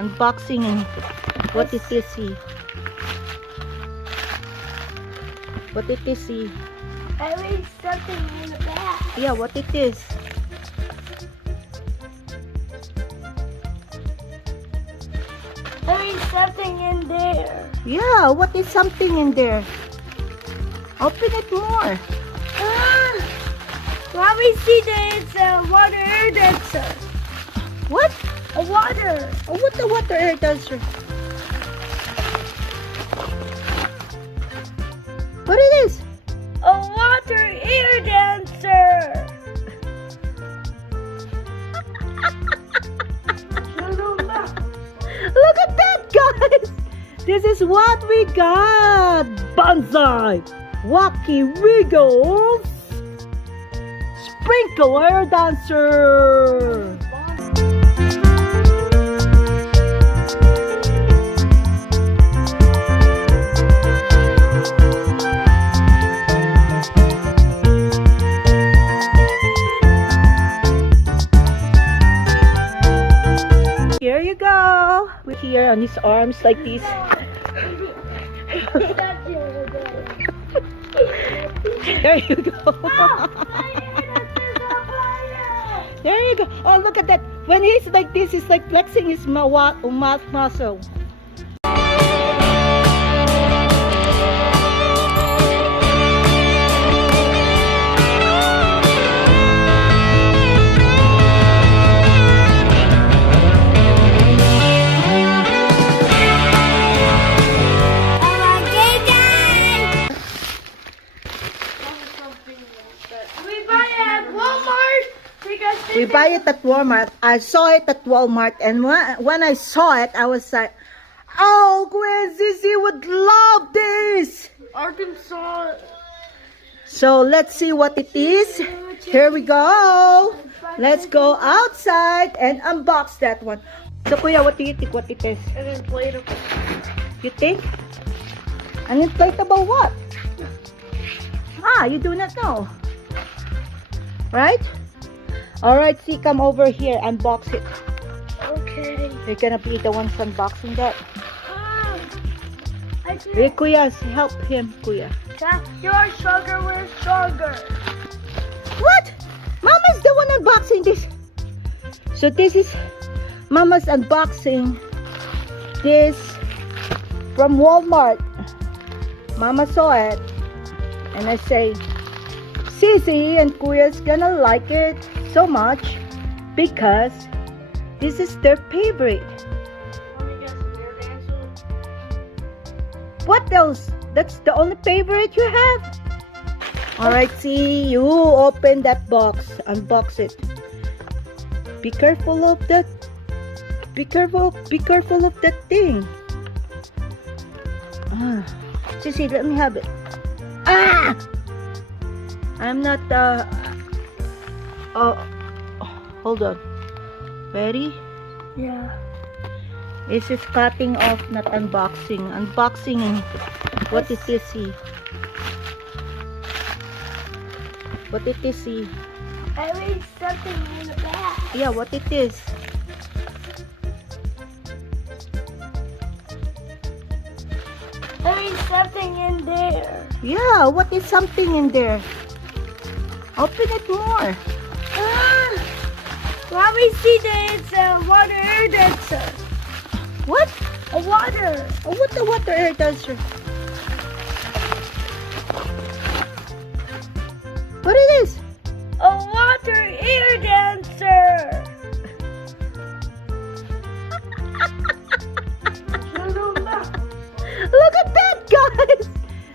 unboxing and what did you see? What did you see? I read something in the back. Yeah, what it is? I read something in there. Yeah, what is something in there? Open it more. Let me see that it's a water air dancer. What? A water. Oh, what the water air dancer? What it is? A water air dancer. Look at that, guys! This is what we got! Banzai! Wacky Wiggles! Sprinkle air dancer! Here you go! We're here on his arms like this. There you go. There you go. Oh, look at that. When he's like this, he's like flexing his mouth muscle. We buy it at Walmart. I saw it at Walmart, and when I saw it, I was like, "Oh, Gwen, Zizi would love this." Arkansas. So let's see what it is. Here we go. Let's go outside and unbox that one. So, Kuya, what do you think? What it is? An inflatable. You think? An inflatable what? Ah, you do not know, right? All right, see, come over here, unbox it. Okay. You're gonna be the ones unboxing that. I Hey, can't. Kuya, help him, Kuya. You're stronger, we're stronger. What? Mama's the one unboxing this. So this is Mama's unboxing this from Walmart. Mama saw it, and I say, Sissy and Kuya's gonna like it so much because this is their favorite. What else? That's the only favorite you have? Alright, see, you open that box. Unbox it. Be careful of that. Be careful of that thing. Sissy, let me have it. Ah! I'm not, oh, hold on. Ready? Yeah. This is cutting off, not unboxing. Unboxing and what did you see? What did you see? I read something in the back. Yeah, what it is? I read something in there. Yeah, what is something in there? Open it more. Let me see that it's a water air dancer. What? A water. Oh, what the water air dancer? What it is? A water air dancer. Look at that, guys!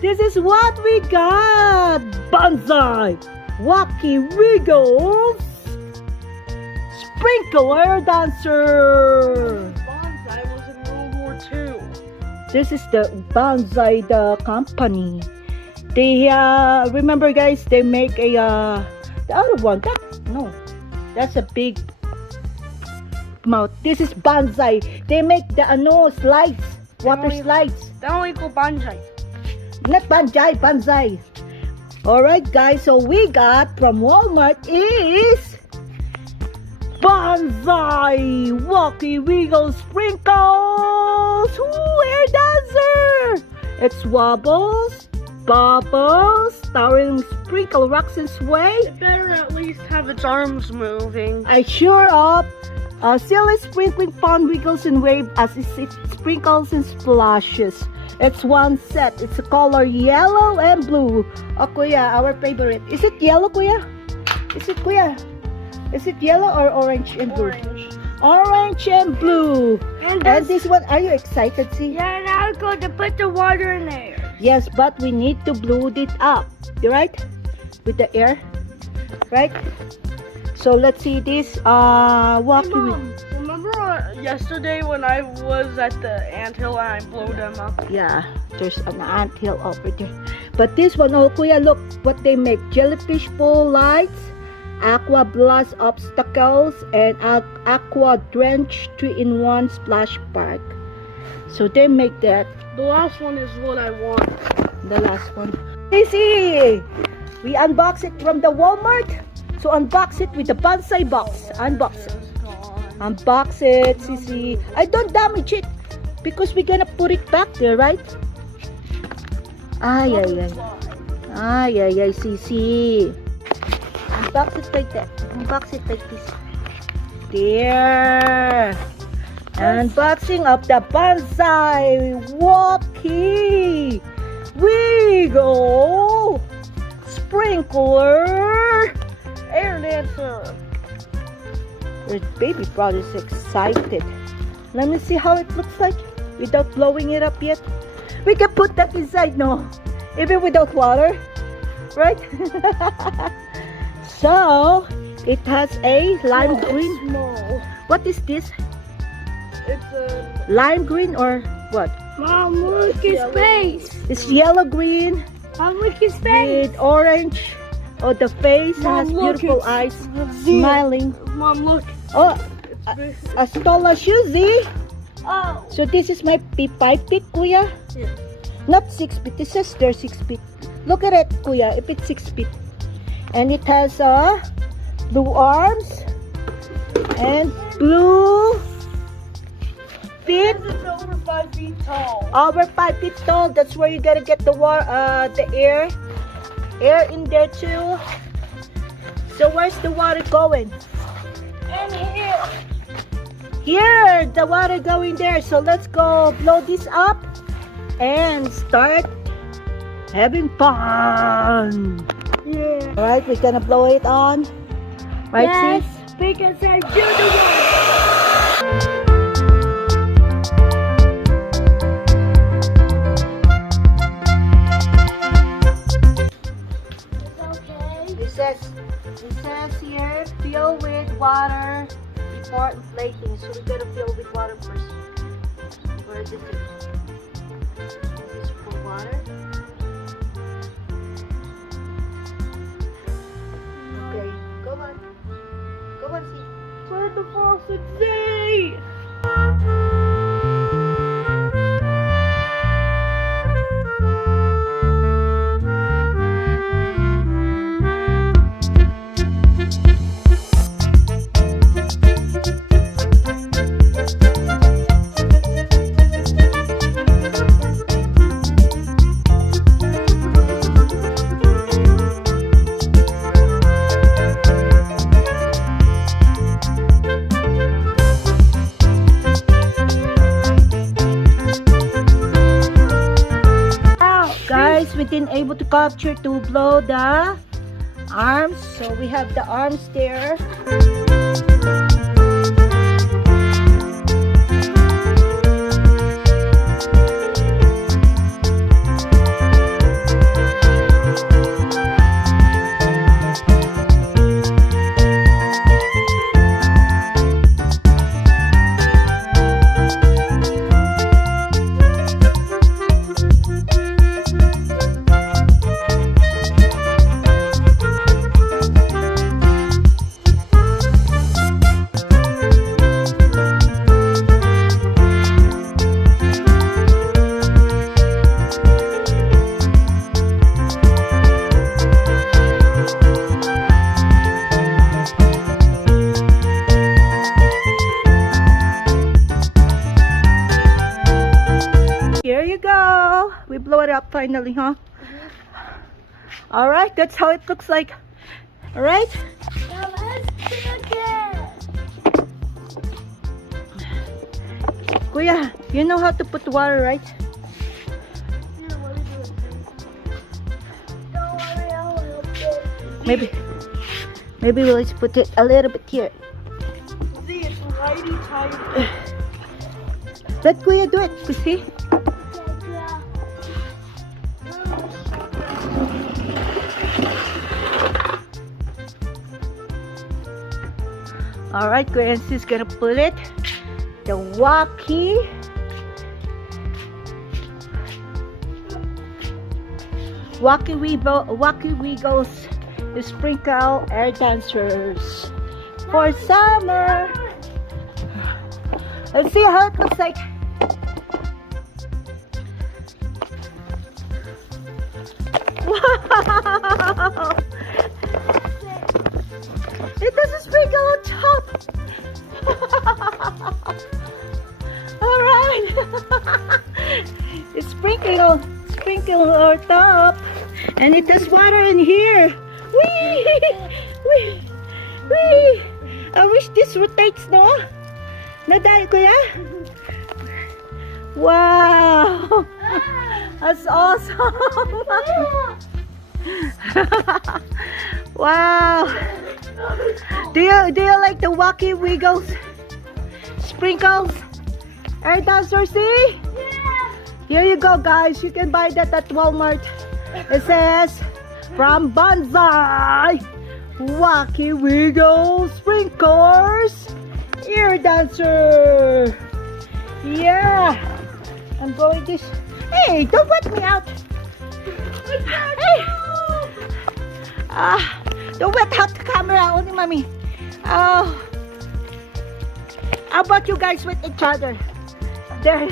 This is what we got! Banzai! Wacky Wiggles! Sprinkle air dancer! Banzai was in World War II. This is the Banzai, the company. They, remember guys, they make a, the other one, that's a big mouth. This is Banzai. They make the, slides, water slides. That don't equal banzai. Not banzai, banzai. Alright guys, so we got from Walmart is banzai, Wacky Wiggle Sprinkles. Ooh, air dancer. It's wobbles, bubbles, towering sprinkle rocks and sway. It better at least have its arms moving. I sure up. Silly sprinkling pond wiggles and wave as it sprinkles and splashes. It's one set. It's a color yellow and blue. Oh, Kuya, our favorite. Is it yellow, Kuya? Is it, Kuya? Is it yellow or orange and blue? Orange. Orange and blue. And And this one, are you excited, see? yeah, now I'm going to put the water in there. Yes, but we need to blow it up. You right? With the air. Right? So let's see this. Hey, Wacky. Mom, remember yesterday when I was at the anthill and I blew them up? Yeah, there's an anthill over there. But this one, oh Kuya, look what they make. Jellyfish pool lights, aqua blast obstacles, and aqua drench 3-in-1 splash park. So they make that. The last one is what I want. The last one. Easy! We unbox it from the Walmart. So unbox it with the banzai box. Unbox it. It's gone. Unbox it, Sissy. I don't damage it because we're gonna put it back there, right? Ay, ay, ay. Ay, ay, ay, Sissy. Unbox it like that. Unbox it like this. There. Unboxing of the banzai Wacky Wiggle Sprinkler Air dancer. Your baby brother's excited. Let me see how it looks like without blowing it up yet. We can put that inside, no? Even without water, right? So, it has a lime green. Small. What is this? It's a. Lime green or what? Mom, look his face. It's yellow green Mom, look his face. with orange. Oh, the face Mom, has look, beautiful it's eyes, revealed. smiling. Mom, look. Oh, It's big. as tall as you, see? Oh. So this is my 5 feet, Kuya? Yeah. Not 6 feet. This says there 6 feet. Look at it, Kuya, if it's 6 feet. And it has blue arms and blue feet. It's over 5 feet tall. Over 5 feet tall. That's where you gotta get the air in there too. So where's the water going? And here. Here, the water going there. So let's go blow this up and start having fun. Yeah. All right, we're gonna blow it on. Right, Yes, sis? because I do the one. It says here, fill with water before inflating. So we gotta fill with water first. Where is it? This for water. Okay, go on. Go on, see. Turn the faucet, Z. Guys, we didn't able to capture to blow the arms. So we have the arms there. now? We blow it up finally, huh? Alright, that's how it looks like. Alright? Now let's cook it. Kuya, you know how to put water, right? Yeah, what are you doing? Don't worry, I'll help you. Maybe we'll just put it a little bit here. See, it's righty tight. Let Kuya do it, you see? Yeah. Alright, Kuya and Sis gonna put it. The Wacky. WaCkieS the sprinkle air dancers for summer. Let's see how it looks like. Wow! It doesn't sprinkle on top. Alright. It's sprinkling on top. And it has water in here. Whee! Whee! Whee! I wish this rotates, no? Naday, Kuya? Wow! That's awesome! Wow! Do you like the WaCkieS sprinkles? Air dancer, see? Yeah. Here you go, guys. You can buy that at Walmart. It says from banzai, WaCkieS sprinklers ear dancer. Yeah, I'm going this. Hey, don't wet me out. Hey. Don't wet out the camera, only mommy. Oh, how about you guys with each other? There.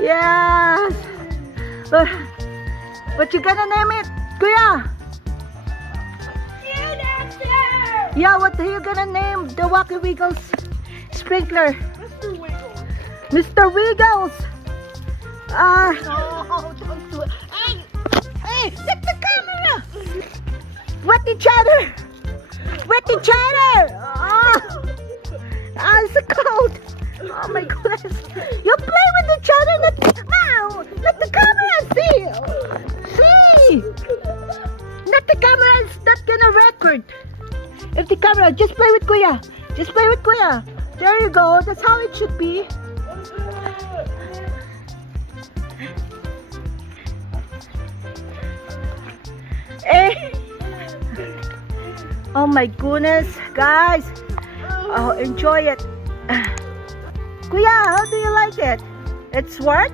Yes. What you gonna name it, Kuya? Ear dancer. Yeah, what are you gonna name the WaCkieS sprinkler? Mr. Wiggles. Mr. Wiggles. No, don't do it. Hey, set the camera. Wet each other. Wet each other. It's so cold. Oh my goodness. You play with each other, not the camera. See. Not the camera is not gonna record. If the camera, just play with Kuya. Just play with Kuya. There you go. That's how it should be. Eh. Oh my goodness, guys. Oh, enjoy it. Kuya, how do you like it? It's what?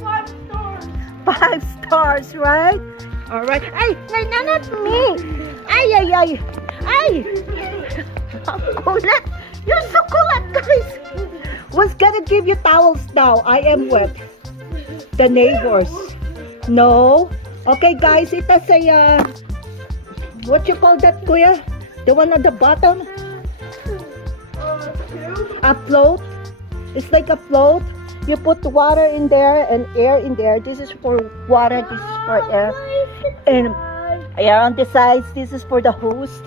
5 stars. 5 stars, right? All right. Ay, not me. Ay. Kulat. You're so kulat, guys. Was gonna give you towels now. I am wet. The neighbors. No. Okay, guys. It has a what you call that, Kuya? The one at the bottom. A float. It's like a float. You put water in there and air in there. This is for water. This is for air. And air on the sides. This is for the host.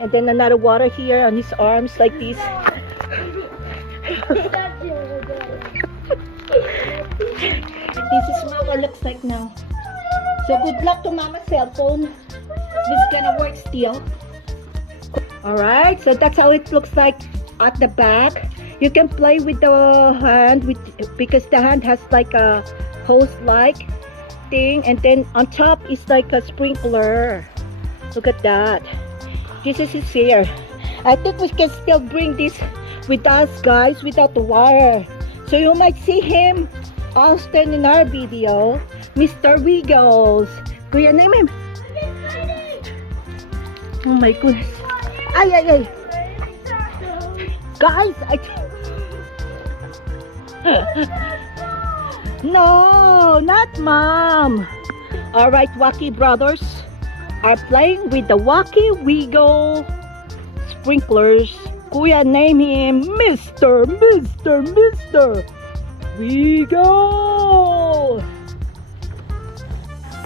And then another water here on his arms like this. This is Mama looks like now. So good luck to Mama's cell phone. This is gonna work still. Alright, so that's how it looks like at the back. You can play with the hand because the hand has like a hose-like thing, and then on top is like a sprinkler. Look at that. This is his hair. I think we can still bring this with us, guys, without the wire. So you might see him often in our video. Mr. Wiggles. Kuya, name him. Oh my goodness. Ay. Guys, no, not Mom. Alright, Wacky brothers are playing with the WaCkieS sprinklers. Kuya, name him Mr. we go!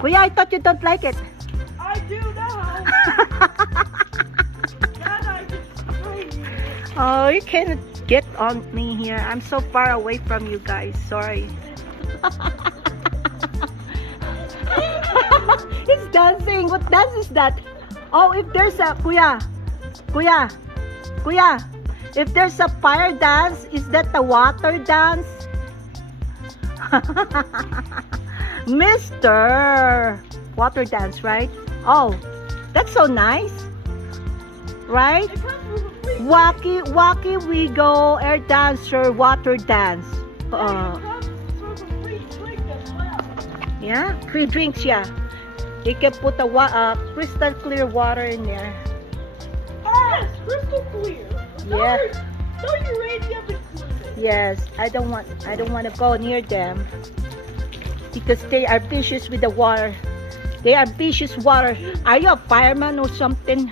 Kuya, I thought you don't like it. I do now. Dad, I can spray you. Oh, you can't get on me here. I'm so far away from you guys. Sorry. He's dancing. What dance is that? Oh, if there's a Kuya, if there's a fire dance, is that the water dance? Mr. Water dance, right? Oh, that's so nice, right? It comes with a free Wacky, we go, air dancer, water dance. It comes with a free drink as well. Yeah, free drinks, yeah. You can put a crystal clear water in there. Yes, crystal clear. Yeah. No uranium included. Yes, I don't want to go near them because they are vicious with the water. They are vicious water. Are you a fireman or something?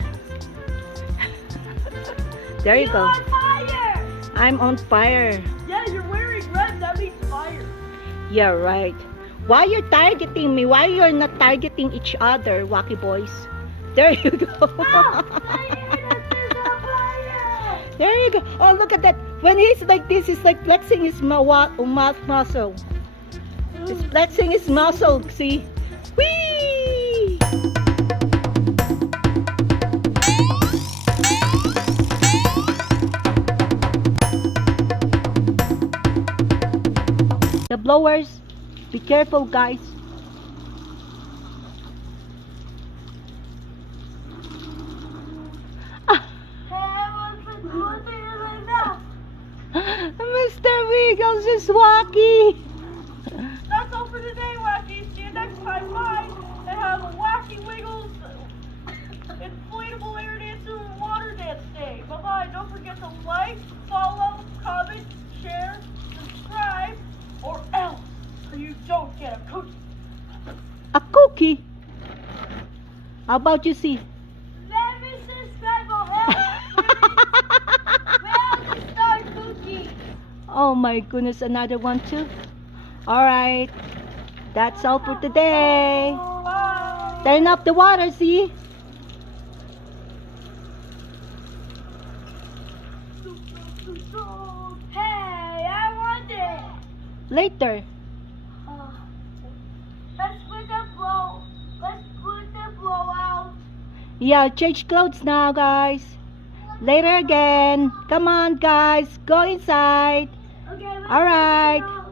There you go. You're on fire. I'm on fire. Yeah, you're wearing red. That means fire. Yeah, right. Why you're targeting me? Why you're not targeting each other, Wacky boys? There you go. There you go. Oh, look at that. When he's like this, he's like flexing his mouth muscle. He's flexing his muscle. See? Whee! The blowers. Be careful, guys. Mr. Wiggles is Wacky. That's all for today, Wacky. See you next time. Bye. And have a Wacky Wiggles inflatable air dancer and water dance day. Bye bye. Don't forget to like, follow, comment, share, subscribe, or else you don't get a cookie. A cookie? How about you, see? Let me subscribe or else. Well, start cooking. Oh my goodness, another one too? Alright. That's all for today. Bye. Turn up the water, see? Hey, I want it. Later. Let's put the blow out. Yeah, change clothes now, guys. Later again. Come on, guys. Go inside. Okay, let's Alright. put it out.